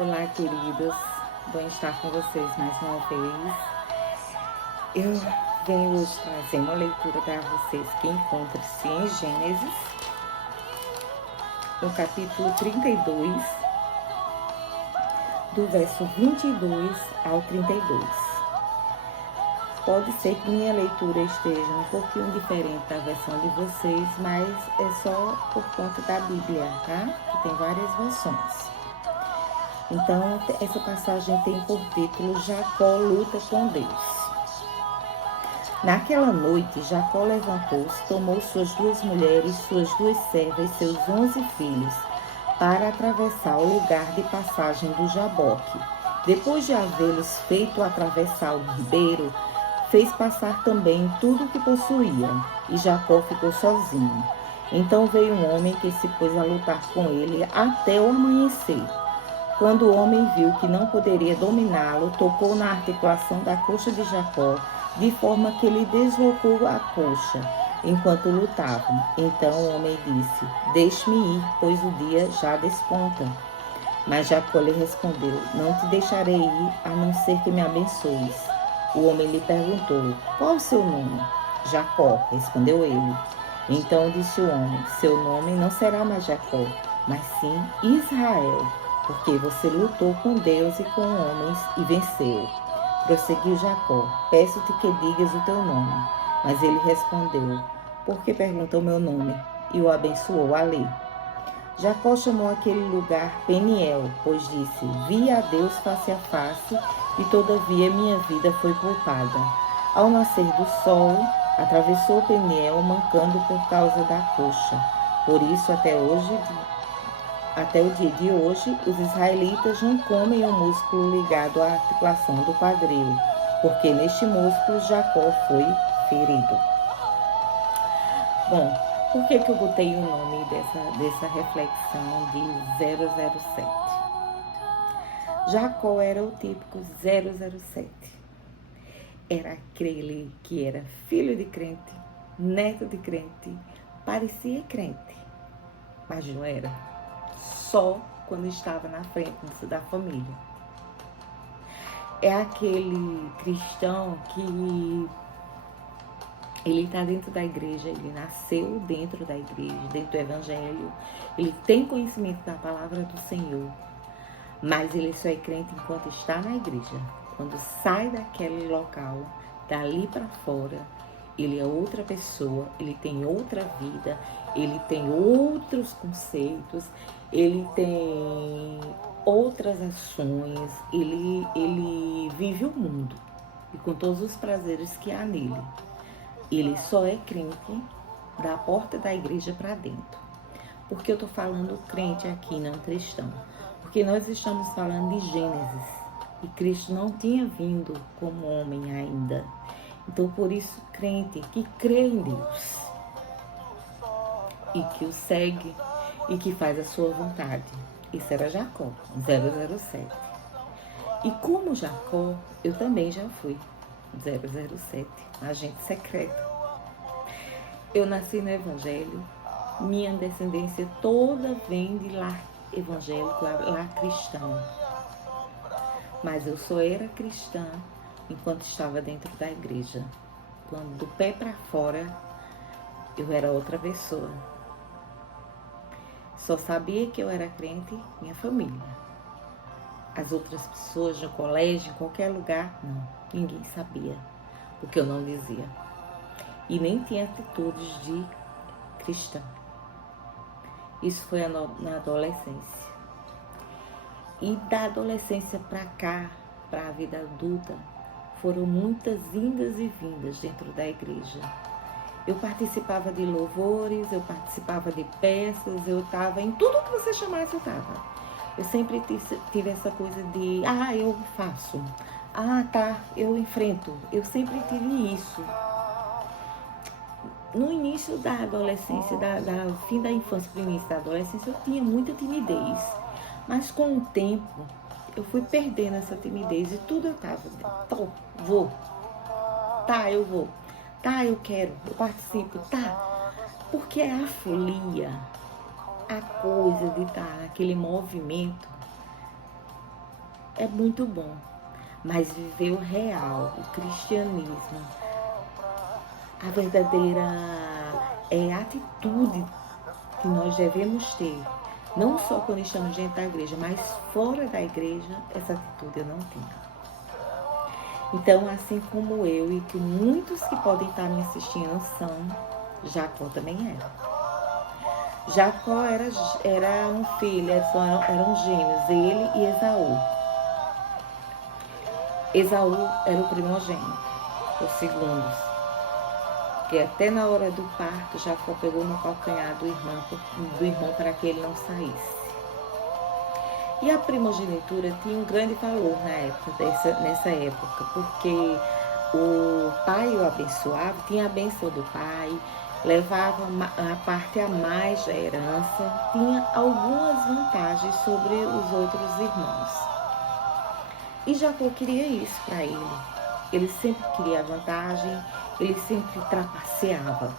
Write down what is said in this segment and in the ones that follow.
Olá, queridos. Bom estar com vocês mais uma vez. Eu venho hoje trazer uma leitura para vocês que encontra-se em Gênesis, no capítulo 32, do verso 22 ao 32. Pode ser que minha leitura esteja um pouquinho diferente da versão de vocês, mas é só por conta da Bíblia, tá? Que tem várias versões. Então, essa passagem tem por título Jacó luta com Deus. Naquela noite, Jacó levantou-se, tomou suas 2 mulheres, suas 2 servas e seus 11 filhos, para atravessar o lugar de passagem do Jaboque. Depois de havê-los feito atravessar o ribeiro, fez passar também tudo o que possuía, e Jacó ficou sozinho. Então veio um homem que se pôs a lutar com ele até o amanhecer. Quando o homem viu que não poderia dominá-lo, tocou na articulação da coxa de Jacó, de forma que ele deslocou a coxa, enquanto lutavam. Então o homem disse: Deixe-me ir, pois o dia já desponta. Mas Jacó lhe respondeu: Não te deixarei ir, a não ser que me abençoes. O homem lhe perguntou: Qual o seu nome? Jacó, respondeu ele. Então disse o homem: Seu nome não será mais Jacó, mas sim Israel, porque você lutou com Deus e com homens e venceu. Prosseguiu Jacó: Peço-te que digas o teu nome. Mas ele respondeu: Por que pergunta o meu nome? E o abençoou ali. Jacó chamou aquele lugar Peniel, pois disse: Vi a Deus face a face, e todavia minha vida foi poupada. Ao nascer do sol, atravessou Peniel, mancando por causa da coxa. Por isso, até o dia de hoje, os israelitas não comem o músculo ligado à articulação do quadril, porque neste músculo Jacó foi ferido. Bom, por que eu botei o nome dessa reflexão de 007? Jacó era o típico 007. Era aquele que era filho de crente, neto de crente, parecia crente, mas não era. Só quando estava na frente da família. É aquele cristão que ele está dentro da igreja, ele nasceu dentro da igreja, dentro do evangelho, ele tem conhecimento da palavra do Senhor, mas ele só é crente enquanto está na igreja. Quando sai daquele local, dali para fora, ele é outra pessoa, ele tem outra vida, ele tem outros conceitos, ele tem outras ações, ele vive o mundo e com todos os prazeres que há nele. Ele só é crente da porta da igreja para dentro. Por que eu estou falando crente aqui, não cristão? Porque nós estamos falando de Gênesis e Cristo não tinha vindo como homem ainda. Então, por isso, crente que crê em Deus e que o segue e que faz a sua vontade. Isso era Jacó, 007. E como Jacó, eu também já fui 007, agente secreto. Eu nasci no Evangelho, minha descendência toda vem de lar evangélico, lar cristão. Mas eu só era cristã enquanto estava dentro da igreja. Quando do pé para fora, eu era outra pessoa. Só sabia que eu era crente minha família. As outras pessoas no colégio, em qualquer lugar, não. Ninguém sabia, porque eu não dizia. E nem tinha atitudes de cristã. Isso foi na adolescência. E da adolescência para cá, para a vida adulta, foram muitas indas e vindas dentro da igreja. Eu participava de louvores, eu participava de peças, eu estava em tudo que você chamasse, eu estava. Eu sempre tive essa coisa de, eu faço, eu enfrento. Eu sempre tive isso. No início da adolescência, fim da infância para o início da adolescência, eu tinha muita timidez. Mas com o tempo, eu fui perdendo essa timidez e tudo eu estava, vou, eu vou, eu quero, eu participo, porque a folia, a coisa de estar naquele movimento, é muito bom, mas viver o real, o cristianismo, a verdadeira atitude que nós devemos ter, não só quando estamos dentro da igreja, mas fora da igreja, essa atitude eu não tenho. Então, assim como eu e que muitos que podem estar me assistindo são, Jacó também era. Jacó era um filho, eram gêmeos, ele e Esaú. Esaú era o primogênito, os segundos. Que até na hora do parto, Jacó pegou no calcanhar do irmão para que ele não saísse. E a primogenitura tinha um grande valor nessa época, porque o pai o abençoava, tinha a benção do pai, levava a parte a mais da herança, tinha algumas vantagens sobre os outros irmãos. E Jacó queria isso para ele. Ele sempre queria a vantagem, ele sempre trapaceava.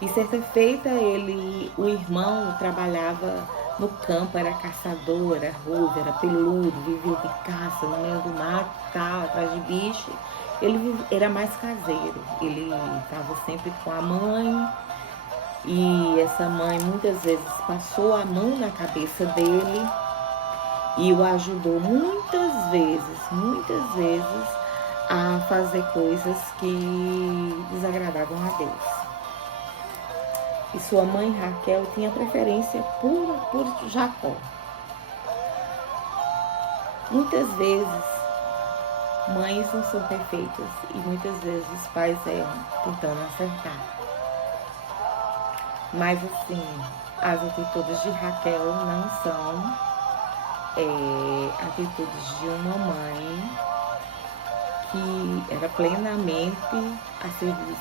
E certa feita, o irmão trabalhava no campo, era caçador, era ruivo, era peludo, vivia de caça no meio do mato, tal, atrás de bicho. Ele era mais caseiro, ele estava sempre com a mãe, e essa mãe muitas vezes passou a mão na cabeça dele e o ajudou muitas vezes a fazer coisas que desagradavam a Deus. E sua mãe Raquel tinha preferência por Jacó. Muitas vezes, mães não são perfeitas e muitas vezes os pais erram tentando acertar. Mas assim, as atitudes de Raquel não são atitudes de uma mãe que era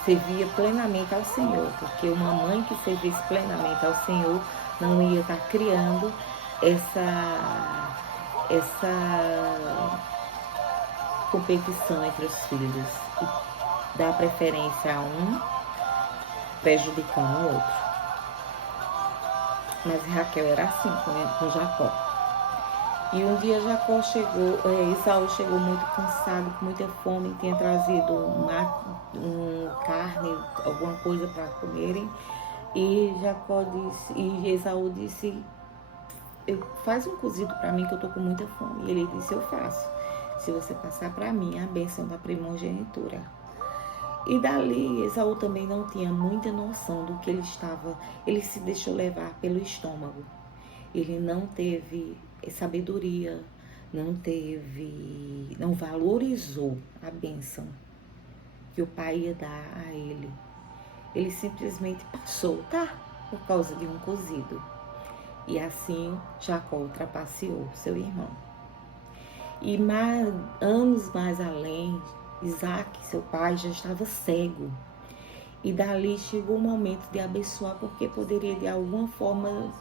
servia plenamente ao Senhor, porque uma mãe que servisse plenamente ao Senhor não ia estar criando essa competição entre os filhos e dar preferência a um prejudicando o outro. Mas Raquel era assim com Jacó. E um dia Esaú chegou muito cansado, com muita fome, tinha trazido carne, alguma coisa para comerem. E Esaú disse, faz um cozido para mim que eu tô com muita fome. E ele disse, eu faço, se você passar para mim a bênção da primogenitura. E dali, Esaú também não tinha muita noção do que ele se deixou levar pelo estômago. Ele não teve sabedoria, não valorizou a bênção que o pai ia dar a ele. Ele simplesmente passou, por causa de um cozido. E assim Jacó ultrapassou seu irmão. E anos mais além, Isaac, seu pai, já estava cego. E dali chegou o momento de abençoar, porque poderia de alguma forma,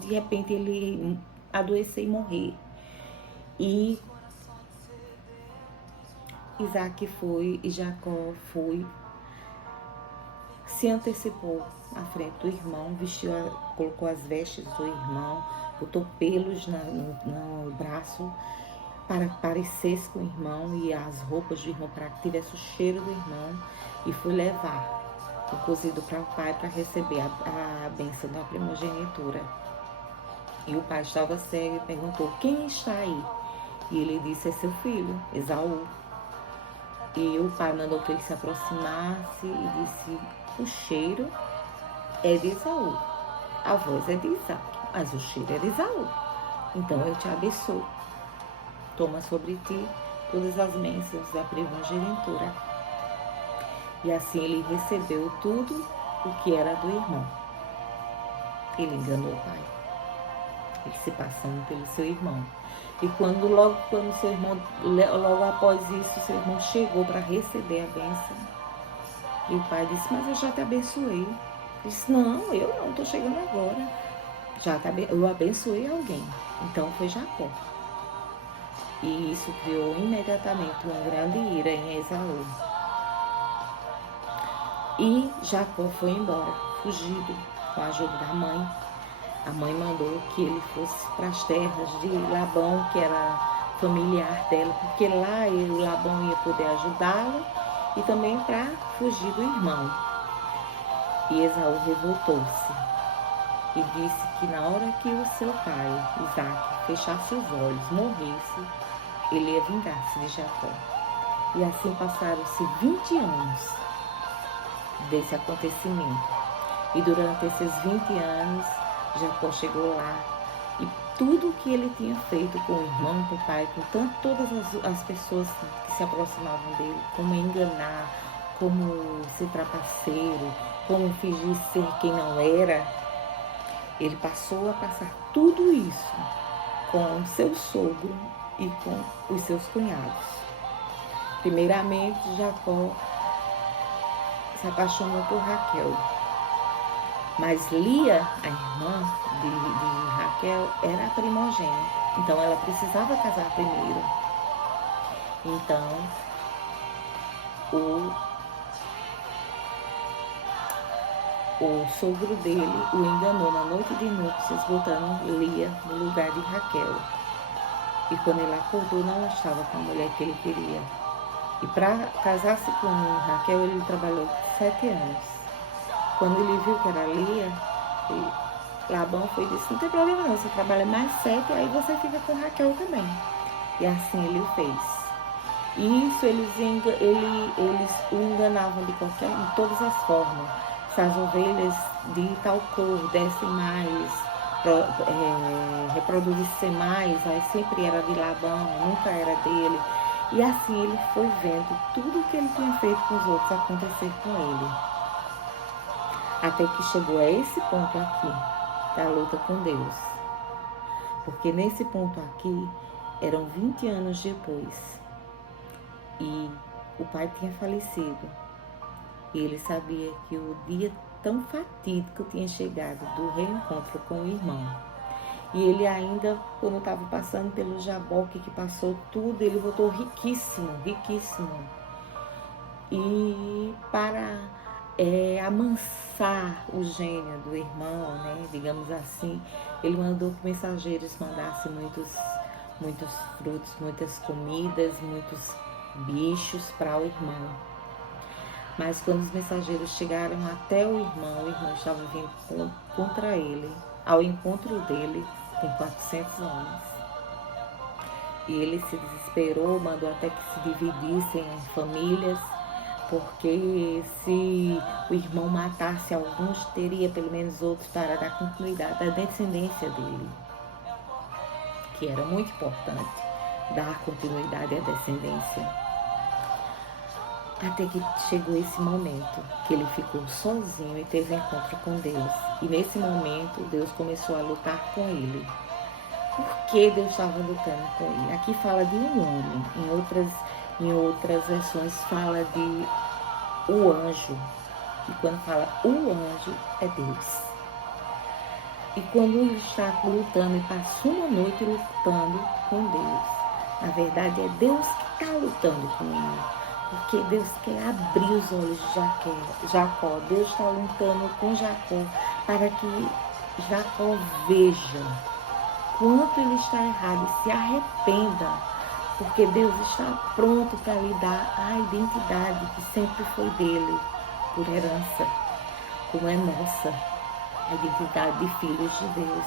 de repente, ele adoecer e morrer. E Isaac foi, e Jacó foi, se antecipou à frente do irmão, colocou as vestes do irmão, botou pelos no braço para que parecesse com o irmão, e as roupas do irmão para que tivesse o cheiro do irmão, e foi levar o cozido para o pai para receber a bênção da primogenitura. E o pai estava cego e perguntou, quem está aí? E ele disse, é seu filho, Esaú. E o pai mandou que ele se aproximasse e disse, o cheiro é de Esaú, a voz é de Isaac, mas o cheiro é de Esaú. Então eu te abençoo. Toma sobre ti todas as bênçãos da primogenitura. E assim ele recebeu tudo o que era do irmão. Ele enganou o pai. Ele se passando pelo seu irmão. E logo após isso, seu irmão chegou para receber a bênção. E o pai disse, mas eu já te abençoei. Ele disse, não, eu não, estou chegando agora. Eu abençoei alguém. Então foi Jacó. E isso criou imediatamente uma grande ira em Esaú. E Jacó foi embora, fugido, com a ajuda da mãe. A mãe mandou que ele fosse para as terras de Labão, que era familiar dela, porque lá o Labão ia poder ajudá-la e também para fugir do irmão. E Esaú revoltou-se e disse que na hora que o seu pai, Isaque, fechasse os olhos, morresse, ele ia vingar-se de Jacó. E assim passaram-se 20 anos desse acontecimento. E durante esses 20 anos, Jacó chegou lá e tudo que ele tinha feito com o irmão, com o pai, com todas as pessoas que se aproximavam dele, como enganar, como ser trapaceiro, como fingir ser quem não era, ele passou a passar tudo isso com o seu sogro e com os seus cunhados. Primeiramente, Jacó se apaixonou por Raquel. Mas Lia, a irmã de Raquel, era a primogênita. Então ela precisava casar primeiro. Então o sogro dele o enganou na noite de núpcias, botando Lia no lugar de Raquel. E quando ele acordou, não estava com a mulher que ele queria. E para casar-se com Raquel, ele trabalhou 7 anos. Quando ele viu que era Lia, Labão foi e disse, não tem problema não, você trabalha mais 7, aí você fica com Raquel também. E assim ele o fez. E isso eles o enganavam de todas as formas. Se as ovelhas de tal cor dessem mais, reproduzissem mais, aí sempre era de Labão, nunca era dele. E assim ele foi vendo tudo que ele tinha feito com os outros acontecer com ele. Até que chegou a esse ponto aqui, da luta com Deus. Porque nesse ponto aqui, eram 20 anos depois. E o pai tinha falecido. E ele sabia que o dia tão fatídico tinha chegado do reencontro com o irmão. E ele ainda, quando estava passando pelo Jaboque, que passou tudo, ele voltou riquíssimo, riquíssimo. E para amansar o gênio do irmão, né, digamos assim, ele mandou que mensageiros mandassem muitos frutos, muitas comidas, muitos bichos para o irmão. Mas quando os mensageiros chegaram até o irmão estava vindo contra ele, ao encontro dele, com 400 homens. E ele se desesperou, mandou até que se dividissem em famílias, porque se o irmão matasse alguns, teria pelo menos outros para dar continuidade à descendência dele, que era muito importante, dar continuidade à descendência. Até que chegou esse momento, que ele ficou sozinho e teve encontro com Deus. E nesse momento, Deus começou a lutar com ele. Por que Deus estava lutando com ele? Aqui fala de um homem, em outras versões fala de o anjo. E quando fala o anjo, é Deus. E quando ele está lutando, ele passa uma noite lutando com Deus. Na verdade, é Deus que está lutando com ele. Porque Deus quer abrir os olhos de Jacó. Deus está lutando com Jacó para que Jacó veja quanto ele está errado e se arrependa. Porque Deus está pronto para lhe dar a identidade que sempre foi dele, por herança, como é nossa, a identidade de filhos de Deus.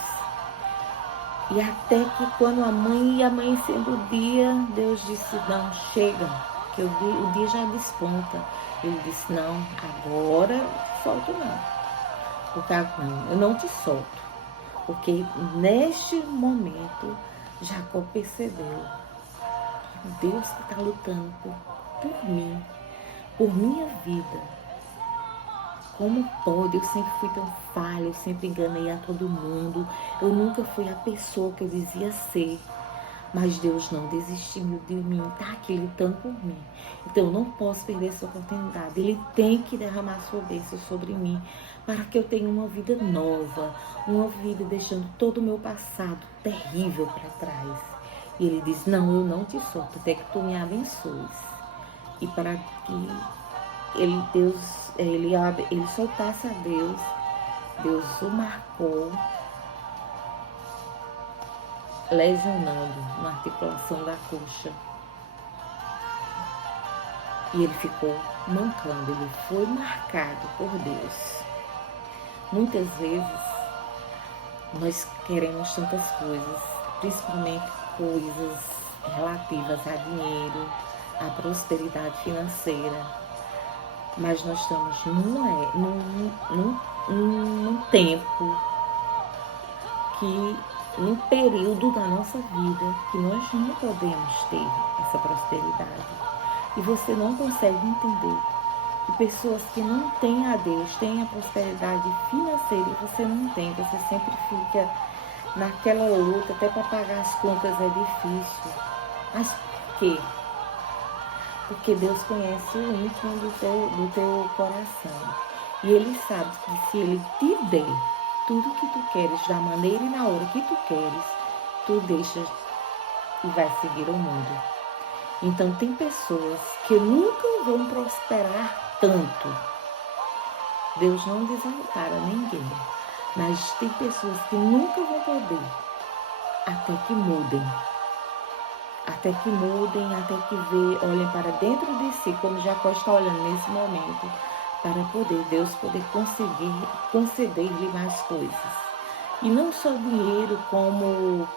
E até que quando a mãe ia amanhecendo o dia, Deus disse, não, chega, que o dia já desponta. Ele disse, não, agora solto não. Porque não, eu não te solto. Porque neste momento, Jacó percebeu que Deus que está lutando por mim, por minha vida. Como pode? Eu sempre fui tão falha, eu sempre enganei a todo mundo. Eu nunca fui a pessoa que eu dizia ser. Mas Deus não desistiu de mim, está aqui lutando por mim. Então eu não posso perder essa oportunidade. Ele tem que derramar sua bênção sobre mim para que eu tenha uma vida nova, uma vida deixando todo o meu passado terrível para trás. E ele diz, não, eu não te solto, até que tu me abençoes. E para que ele soltasse a Deus, Deus o marcou lesionando uma articulação da coxa. E ele ficou mancando, ele foi marcado por Deus. Muitas vezes nós queremos tantas coisas, principalmente coisas relativas a dinheiro, a prosperidade financeira, mas nós estamos num tempo num período da nossa vida que nós não podemos ter essa prosperidade. E você não consegue entender que pessoas que não têm a Deus têm a prosperidade financeira e você não tem. Você sempre fica naquela luta, até para pagar as contas é difícil. Mas por quê? Porque Deus conhece o íntimo do teu coração. E Ele sabe que se Ele te der tudo que tu queres, da maneira e na hora que tu queres, tu deixas e vai seguir o mundo. Então tem pessoas que nunca vão prosperar tanto. Deus não desampara ninguém, mas tem pessoas que nunca vão poder, até que mudem. Até que mudem, até que olhem para dentro de si, como Jacó está olhando nesse momento, para poder Deus poder conceder-lhe mais coisas. E não só dinheiro, como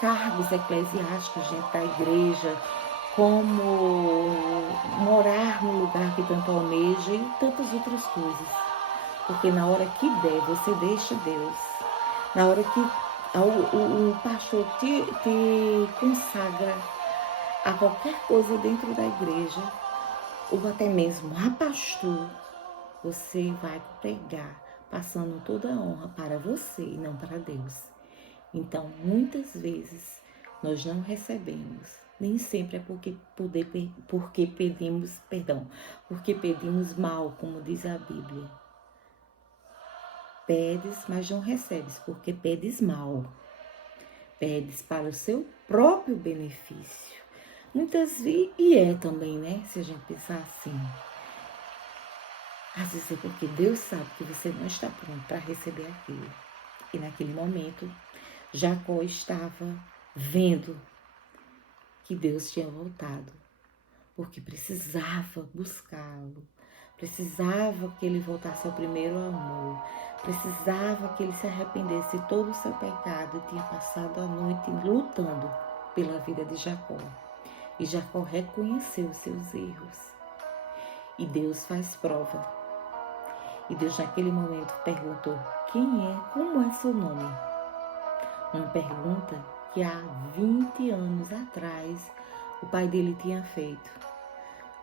cargos eclesiásticos dentro da igreja, como morar no lugar que tanto almeja e tantas outras coisas. Porque na hora que der, você deixa Deus. Na hora que o pastor te consagra a qualquer coisa dentro da igreja, ou até mesmo a pastor, você vai pegar, passando toda a honra para você e não para Deus. Então, muitas vezes, nós não recebemos. Nem sempre é porque pedimos mal, como diz a Bíblia. Pedes, mas não recebes, porque pedes mal. Pedes para o seu próprio benefício. Muitas vezes, e é também, né? Se a gente pensar assim. Às vezes é porque Deus sabe que você não está pronto para receber aquilo. E naquele momento, Jacó estava vendo que Deus tinha voltado, porque precisava buscá-lo, precisava que ele voltasse ao primeiro amor, precisava que ele se arrependesse de todo o seu pecado e tinha passado a noite lutando pela vida de Jacó. E Jacó reconheceu os seus erros. E Deus faz prova. E Deus naquele momento perguntou: quem é? Como é seu nome? Uma pergunta que há 20 anos atrás o pai dele tinha feito,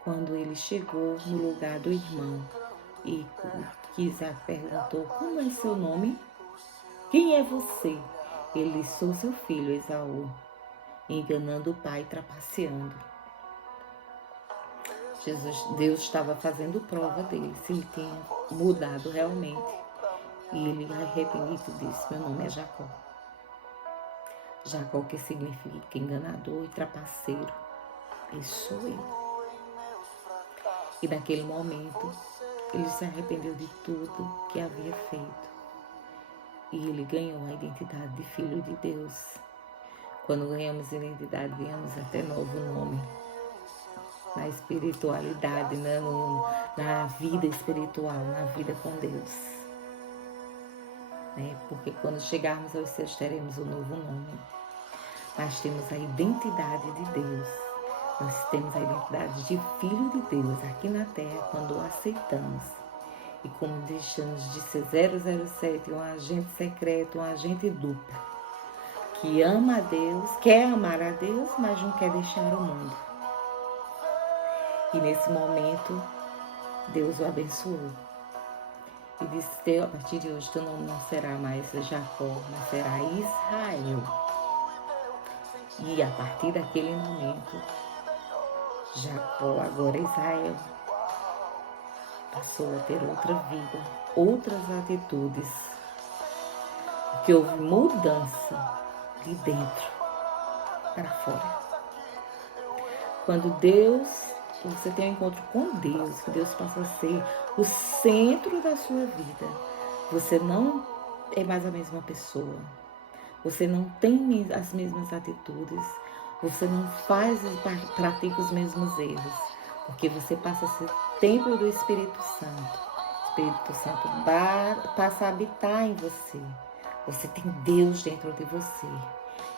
quando ele chegou no lugar do irmão e que Isaac perguntou: como é seu nome? Quem é você? Ele: sou seu filho, Esaú, enganando o pai, trapaceando. Deus estava fazendo prova dele, se ele tinha mudado realmente. E ele, arrependido, disse: meu nome é Jacó. Jacó, que significa enganador e trapaceiro. Esse sou eu. E naquele momento, ele se arrependeu de tudo que havia feito. E ele ganhou a identidade de filho de Deus. Quando ganhamos identidade, ganhamos até novo nome. Na espiritualidade, né? Na vida espiritual, na vida com Deus. Porque quando chegarmos aos céus, teremos um novo nome. Mas temos a identidade de Deus. Nós temos a identidade de filho de Deus aqui na terra quando o aceitamos. E como deixamos de ser 007, um agente secreto, um agente duplo, que ama a Deus, quer amar a Deus, mas não quer deixar o mundo. E nesse momento, Deus o abençoou. E disse: a partir de hoje, teu nome não será mais Jacó, mas será Israel. E a partir daquele momento, Jacó, agora Israel, passou a ter outra vida, outras atitudes, porque houve mudança de dentro para fora. Quando você tem um encontro com Deus, que Deus passa a ser o centro da sua vida, você não é mais a mesma pessoa. Você não tem as mesmas atitudes, você não faz e pratica os mesmos erros, porque você passa a ser templo do Espírito Santo. O Espírito Santo passa a habitar em você. Você tem Deus dentro de você.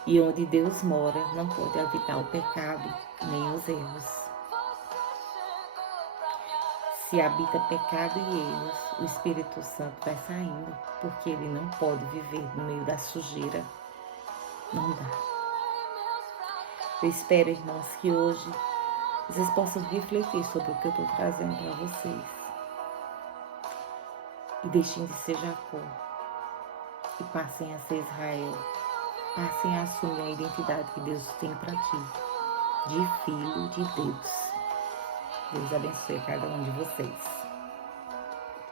E onde Deus mora, não pode habitar o pecado nem os erros. Se habita pecado e erros, o Espírito Santo vai saindo, porque ele não pode viver no meio da sujeira. Não dá. Eu espero, irmãos, que hoje vocês possam refletir sobre o que eu estou trazendo para vocês. E deixem de ser Jacó. E passem a ser Israel. Passem a assumir a identidade que Deus tem para ti. De filho de Deus. Deus abençoe cada um de vocês.